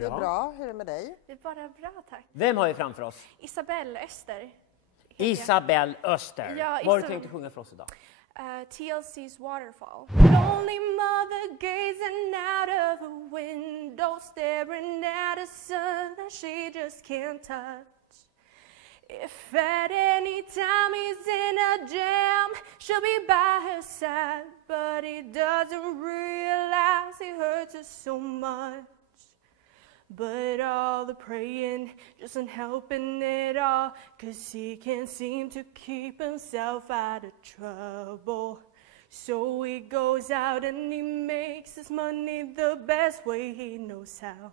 Det är bra. Hur är det med dig? Det är bara bra, tack. Vem har vi framför oss? Isabell Öster. Isabell Öster. Ja, Vad har du tänkt sjunga för oss idag? TLC's Waterfalls. Lonely mother gazing out of the window, staring at a sun that she just can't touch. If at any time he's in a jam, she'll be by her side, but he doesn't realize he hurts her so much. But all the praying just ain't helping it all, 'cause he can't seem to keep himself out of trouble. So he goes out and he makes his money the best way he knows how.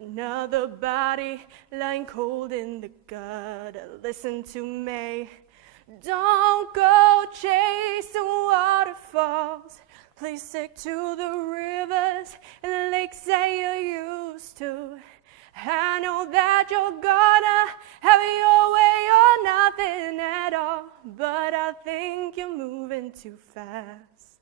Another body lying cold in the gutter. Listen to me. Don't go chasing waterfalls. Please stick to the rivers and lakes that you're used to. I know that you're gonna have your way or nothing at all, but I think you're moving too fast.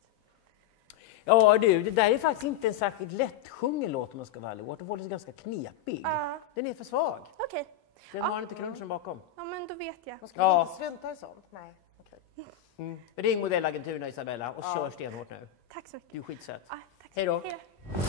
Ja du, det där är faktiskt inte en särskilt lättsjungen låt om man ska vara ärlig. Waterfalls är ganska knepig. Den är för svag. Okej. Den har inte crunchen bakom. Ja, men då vet jag. Man ska inte strunta i sånt. Nej, okej. Ring modellagenturen Isabella och kör stenhårt nu. Tack så mycket. Du är skitsöt. Tack så Hej då. mycket. Hej då.